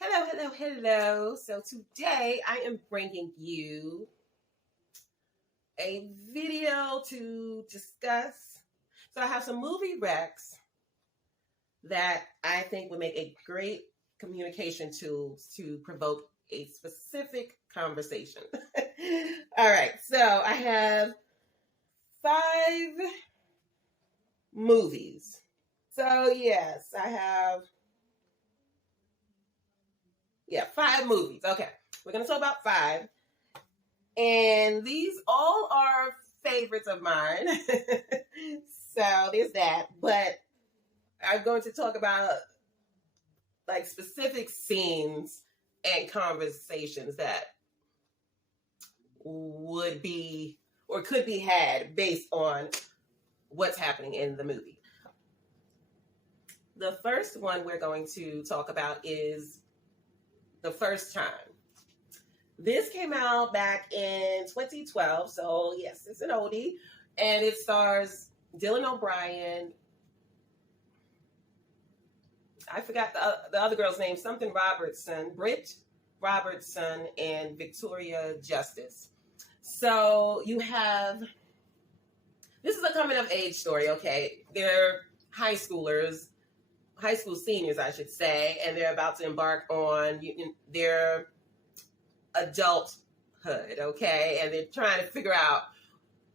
Hello, hello, hello. So today I am bringing you a video to discuss. So I have some movie recs that I think would make a great communication tools to provoke a specific conversation. All right, so I have 5 movies. So yes, I have 5 movies. Okay, we're gonna talk about 5. And these all are favorites of mine. So there's that. But I'm going to talk about like specific scenes and conversations that would be or could be had based on what's happening in the movie. The first one we're going to talk about is The First Time. This came out back in 2012, so yes, it's an oldie, and it stars Dylan O'Brien. I forgot the other girl's name, something Robertson, Britt Robertson, and Victoria Justice. So you have, this is a coming of age story, okay? They're high school seniors, I should say, and they're about to embark on their adulthood, okay? And they're trying to figure out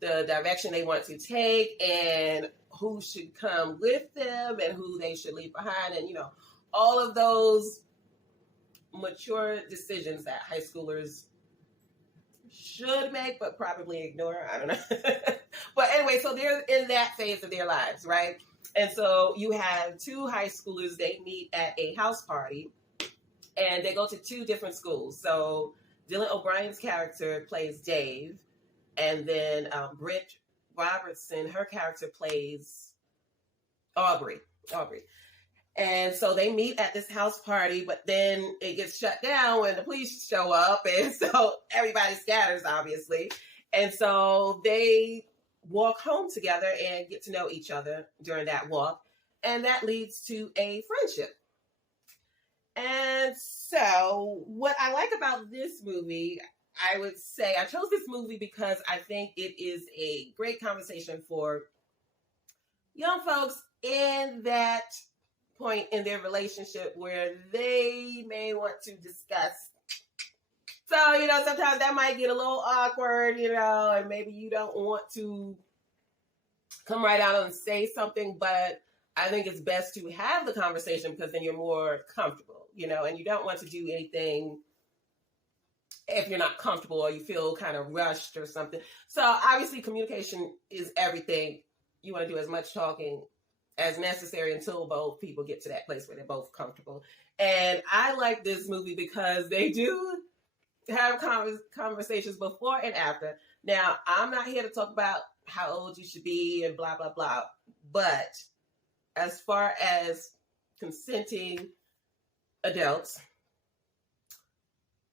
the direction they want to take and who should come with them and who they should leave behind, and all of those mature decisions that high schoolers should make but probably ignore. I don't know. But anyway, so they're in that phase of their lives, right? And so you have 2 high schoolers. They meet at a house party and they go to 2 different schools. So Dylan O'Brien's character plays Dave, and then Britt Robertson, her character plays Aubrey. And so they meet at this house party, but then it gets shut down when the police show up, and so everybody scatters, obviously. And so they walk home together and get to know each other during that walk, and that leads to a friendship. And so what I like about this movie, I would say I chose this movie because I think it is a great conversation for young folks in that point in their relationship where they may want to discuss. So, sometimes that might get a little awkward, and maybe you don't want to come right out and say something, but I think it's best to have the conversation because then you're more comfortable, and you don't want to do anything if you're not comfortable or you feel kind of rushed or something. So obviously communication is everything. You want to do as much talking as necessary until both people get to that place where they're both comfortable. And I like this movie because they do have conversations before and after. Now, I'm not here to talk about how old you should be and blah, blah, blah. But as far as consenting adults,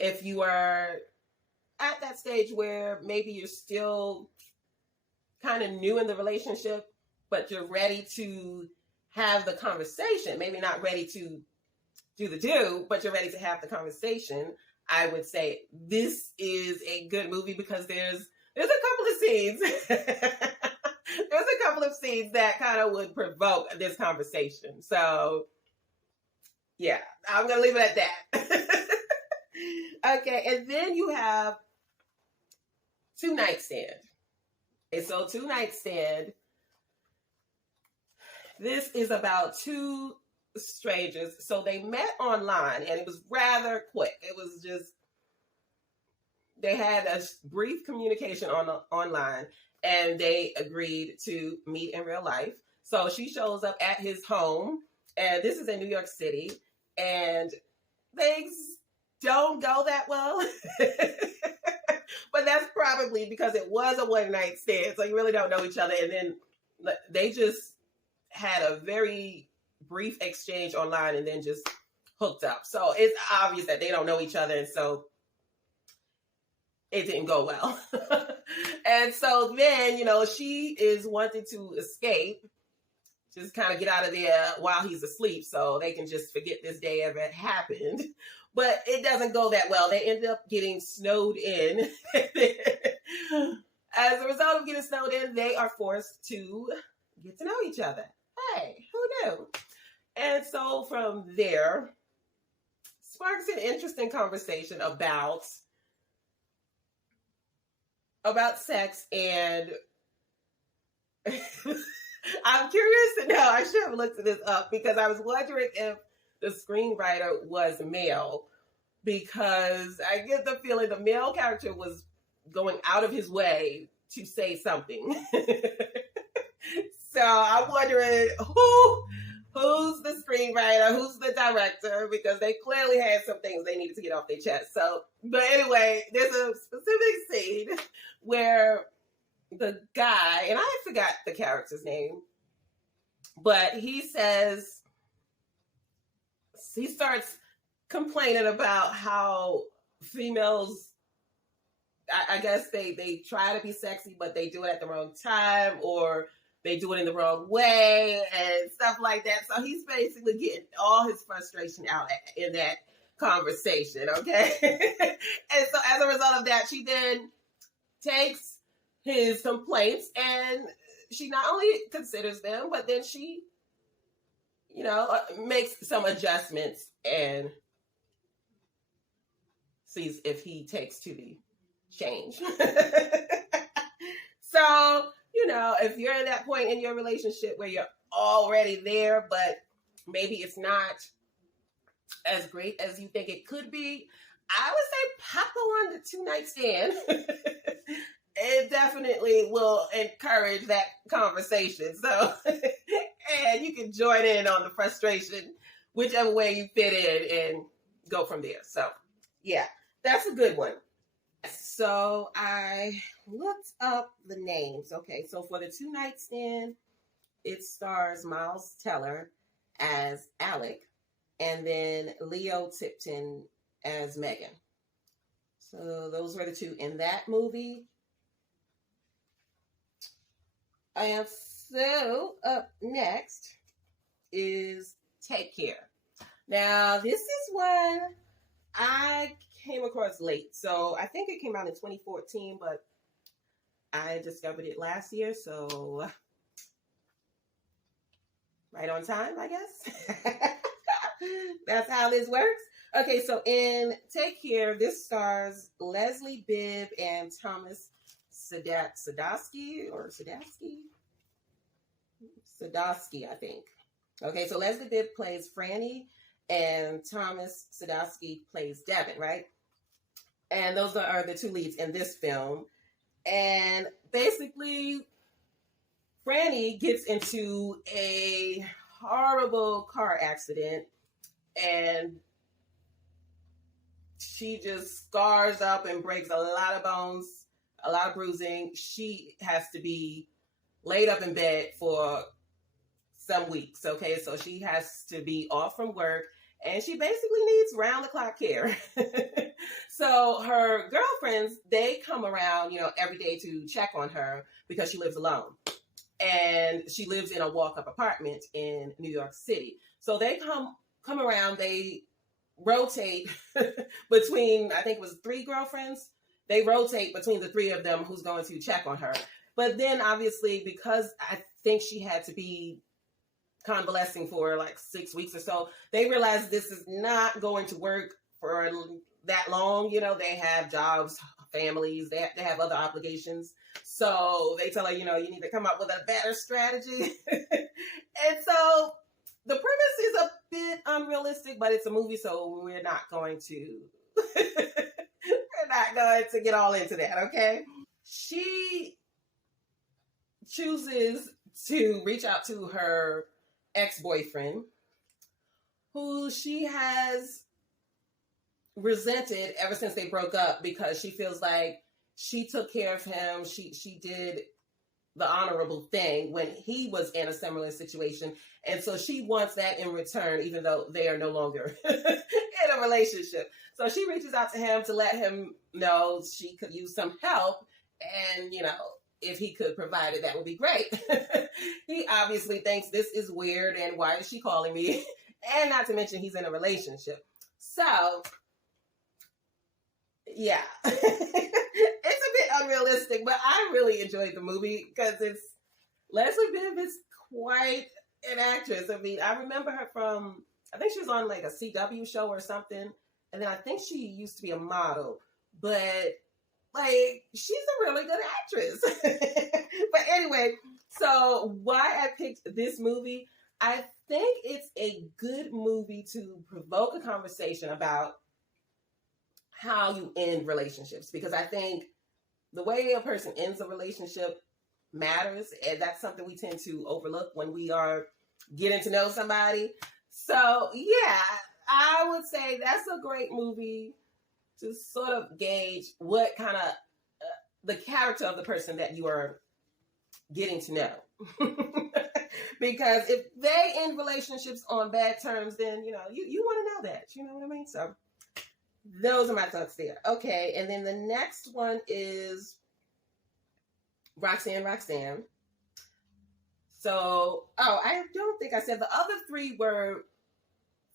if you are at that stage where maybe you're still kind of new in the relationship, but you're ready to have the conversation, maybe not ready to do the do, but you're ready to have the conversation, I would say this is a good movie because there's a couple of scenes. There's a couple of scenes that kind of would provoke this conversation. So, yeah, I'm going to leave it at that. Okay, and then you have Two Nightstand. And so Two Nightstand, this is about 2 strangers. So they met online and it was rather quick. It was just, they had a brief communication online and they agreed to meet in real life. So she shows up at his home, and this is in New York City, and things don't go that well. But that's probably because it was a one-night stand, so you really don't know each other. And then they just had a very brief exchange online and then just hooked up. So it's obvious that they don't know each other, and so it didn't go well. And so then, she is wanting to escape, just kind of get out of there while he's asleep so they can just forget this day ever happened. But it doesn't go that well. They end up getting snowed in. As a result of getting snowed in, they are forced to get to know each other. Hey, who knew? And so from there, sparks an interesting conversation about sex, and I'm curious to know, I should have looked this up because I was wondering if the screenwriter was male, because I get the feeling the male character was going out of his way to say something. So I'm wondering who's the screenwriter, who's the director, because they clearly had some things they needed to get off their chest. So, but anyway, there's a specific scene where the guy, and I forgot the character's name, but he starts complaining about how females, I guess they try to be sexy, but they do it at the wrong time, or they do it in the wrong way and stuff like that. So he's basically getting all his frustration out in that conversation, okay? And so as a result of that, she then takes his complaints and she not only considers them, but then she, makes some adjustments and sees if he takes to the change. So, if you're at that point in your relationship where you're already there, but maybe it's not as great as you think it could be, I would say pop on the 2-night-stand. It definitely will encourage that conversation. So, and you can join in on the frustration, whichever way you fit in, and go from there. So, yeah, that's a good one. So I looked up the names. Okay, so for the 2-night-stand, it stars Miles Teller as Alec, and then Leo Tipton as Megan. So those were the two in that movie. And so up next is Take Care. Now, this is one I came across late. So I think it came out in 2014, but I discovered it last year. So right on time, I guess. That's how this works. Okay, so in Take Care, this stars Leslie Bibb and Thomas Sadowski, I think. Okay, so Leslie Bibb plays Franny, and Thomas Sadowski plays Devin, right? And those are the two leads in this film. And basically, Franny gets into a horrible car accident, and she just scars up and breaks a lot of bones, a lot of bruising. She has to be laid up in bed for some weeks, okay? So she has to be off from work, and she basically needs round-the-clock care. So her girlfriends, they come around, every day to check on her because she lives alone. And she lives in a walk-up apartment in New York City. So they come around, they rotate between, I think it was 3 girlfriends. They rotate between the 3 of them who's going to check on her. But then obviously, because I think she had to be convalescing for like 6 weeks or so, they realized this is not going to work for that long. They have jobs, families, they have other obligations. So they tell her, you need to come up with a better strategy. And so the premise is a bit unrealistic, but it's a movie, so we're not going to get all into that, okay? She chooses to reach out to her ex-boyfriend, who she has resented ever since they broke up, because she feels like she took care of him. She did the honorable thing when he was in a similar situation. And so she wants that in return, even though they are no longer in a relationship. So she reaches out to him to let him know she could use some help. And, if he could provide it, that would be great. He obviously thinks this is weird and why is she calling me? And not to mention he's in a relationship. So, yeah. It's a bit unrealistic, but I really enjoyed the movie because Leslie Bibb is quite an actress. I mean, I remember her from, I think she was on like a CW show or something. And then I think she used to be a model. But, like, she's a really good actress. But anyway, so why I picked this movie, I think it's a good movie to provoke a conversation about how you end relationships. Because I think the way a person ends a relationship matters. And that's something we tend to overlook when we are getting to know somebody. So, yeah, I would say that's a great movie to sort of gauge what kind of the character of the person that you are getting to know. Because if they end relationships on bad terms, then, you want to know that. You know what I mean? So those are my thoughts there. Okay, and then the next one is Roxanne Roxanne. So, I don't think I said the other three were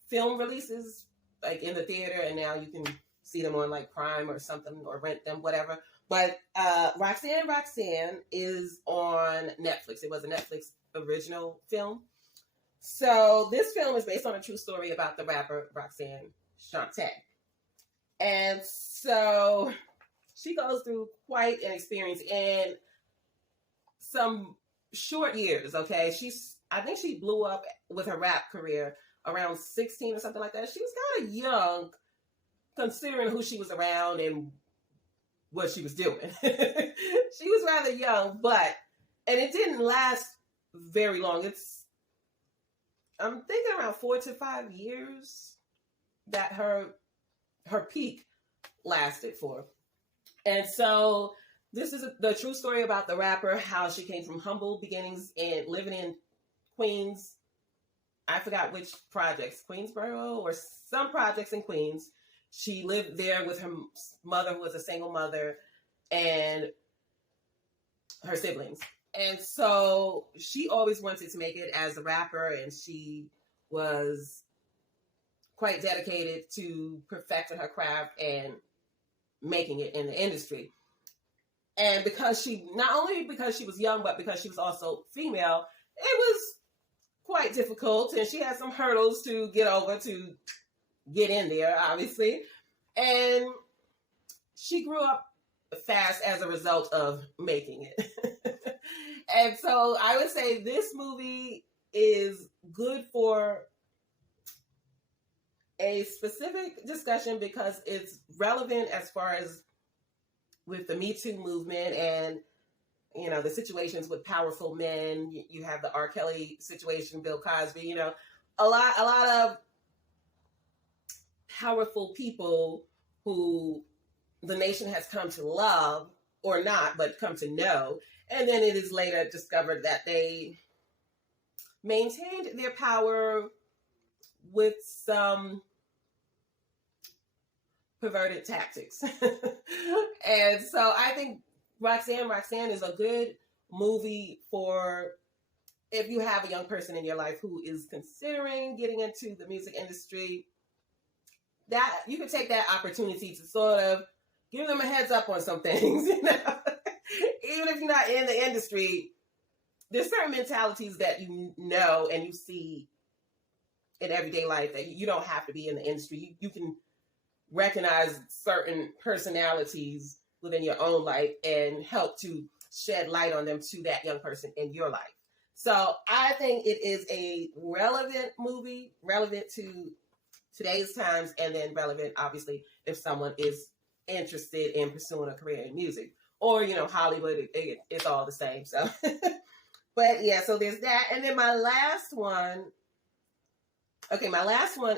film releases, like in the theater, and now you can see them on like Prime or something, or rent them, whatever. But Roxanne Roxanne is on Netflix. It was a Netflix original film. So this film is based on a true story about the rapper Roxanne Shante. And so she goes through quite an experience in some short years, okay? I think she blew up with her rap career around 16 or something like that. She was kind of young, considering who she was around and what she was doing. She was rather young, and it didn't last very long. I'm thinking around 4 to 5 years that her peak lasted for. And so this is the true story about the rapper, how she came from humble beginnings and living in Queens. I forgot which projects, Queensboro or some projects in Queens. She lived there with her mother, who was a single mother, and her siblings. And so she always wanted to make it as a rapper, and she was quite dedicated to perfecting her craft and making it in the industry. And not only because she was young, but because she was also female, it was quite difficult, and she had some hurdles to get over to get in there, obviously. And she grew up fast as a result of making it. And so I would say this movie is good for a specific discussion because it's relevant as far as with the Me Too movement and, the situations with powerful men. You have the R. Kelly situation, Bill Cosby, a lot of powerful people who the nation has come to love, or not, but come to know. And then it is later discovered that they maintained their power with some perverted tactics. And so I think Roxanne Roxanne is a good movie for if you have a young person in your life who is considering getting into the music industry. That you can take that opportunity to sort of give them a heads up on some things. Even if you're not in the industry, there's certain mentalities that you know and you see in everyday life that you don't have to be in the industry. You can recognize certain personalities within your own life and help to shed light on them to that young person in your life. So I think it is a relevant movie, relevant to today's times, and then relevant, obviously, if someone is interested in pursuing a career in music. Or, Hollywood, it's all the same. So, but yeah, so there's that. And then my last one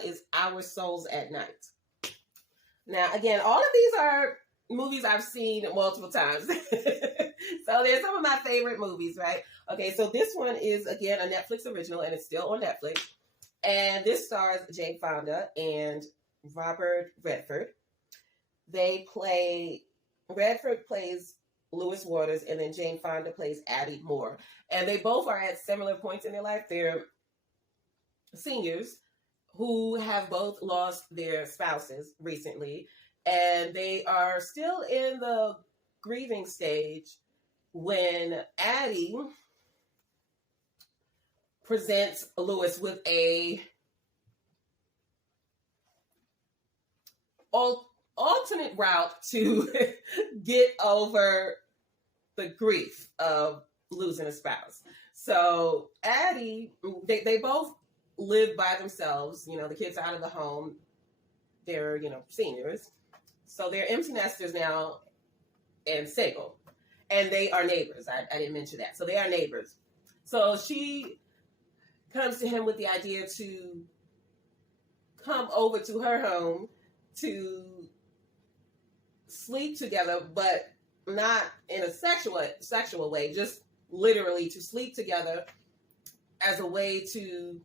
is Our Souls at Night. Now, again, all of these are movies I've seen multiple times. So they're some of my favorite movies, right? Okay, so this one is, again, a Netflix original, and it's still on Netflix. And this stars Jane Fonda and Robert Redford. Redford plays Lewis Waters, and then Jane Fonda plays Addie Moore. And they both are at similar points in their life. They're seniors who have both lost their spouses recently, and they are still in the grieving stage when Addie presents Lewis with a alternate route to get over the grief of losing a spouse. So Addie, they both live by themselves. You know, the kids are out of the home. They're, you know, seniors. So they're empty nesters now and single. And they are neighbors. I didn't mention that. So they are neighbors. So she comes to him with the idea to come over to her home to sleep together, but not in a sexual way, just literally to sleep together as a way to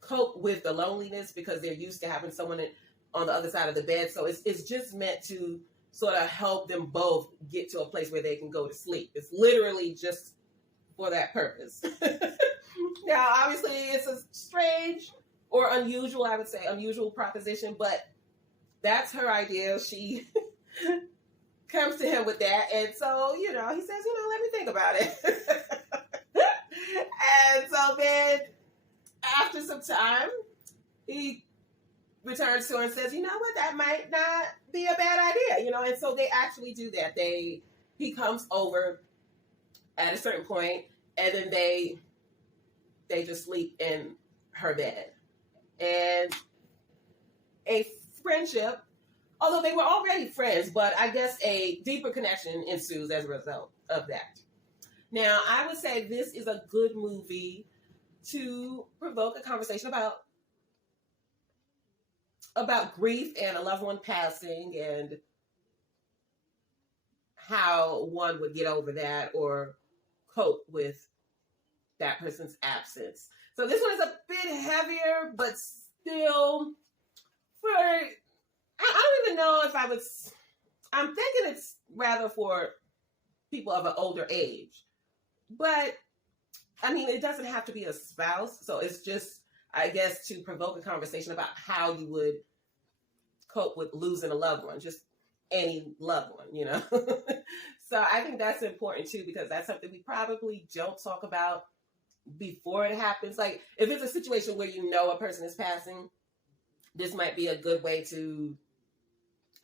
cope with the loneliness, because they're used to having someone on the other side of the bed. So it's just meant to sort of help them both get to a place where they can go to sleep. It's literally just for that purpose. Now, obviously, it's a strange or unusual, I would say, unusual proposition, but that's her idea. She comes to him with that. And so, you know, he says, you know, let me think about it. And so then after some time, he returns to her and says, you know what, that might not be a bad idea, you know. And so they actually do that. He comes over at a certain point, and then they just sleep in her bed. And a friendship, although they were already friends, but I guess a deeper connection ensues as a result of that. Now, I would say this is a good movie to provoke a conversation about grief and a loved one passing, and how one would get over that or cope with that person's absence. So this one is a bit heavier, but still I don't even know if I'm thinking it's rather for people of an older age. But, I mean, it doesn't have to be a spouse. So it's just, I guess, to provoke a conversation about how you would cope with losing a loved one. Just any loved one, you know. So I think that's important, too, because that's something we probably don't talk about before it happens. Like, if it's a situation where you know a person is passing, this might be a good way to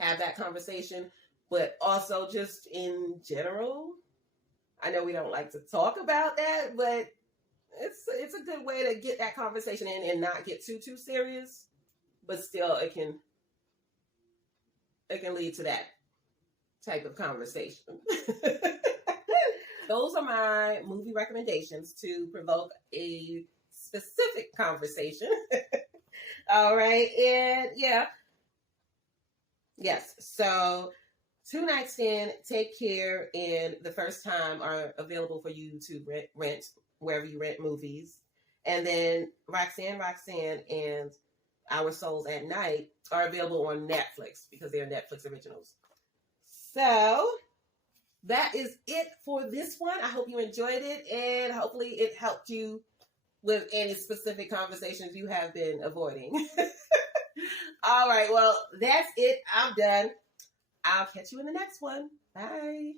have that conversation. But also just in general, I know we don't like to talk about that, but it's a good way to get that conversation in and not get too serious. But still, it can lead to that type of conversation. Those are my movie recommendations to provoke a specific conversation. All right. And yeah. Yes. So Two Nightstand, Take Care, and The First Time are available for you to rent wherever you rent movies. And then Roxanne Roxanne and Our Souls at Night are available on Netflix because they're Netflix originals. So that is it for this one. I hope you enjoyed it, and hopefully it helped you with any specific conversations you have been avoiding. All right, well, that's it. I'm done. I'll catch you in the next one. Bye.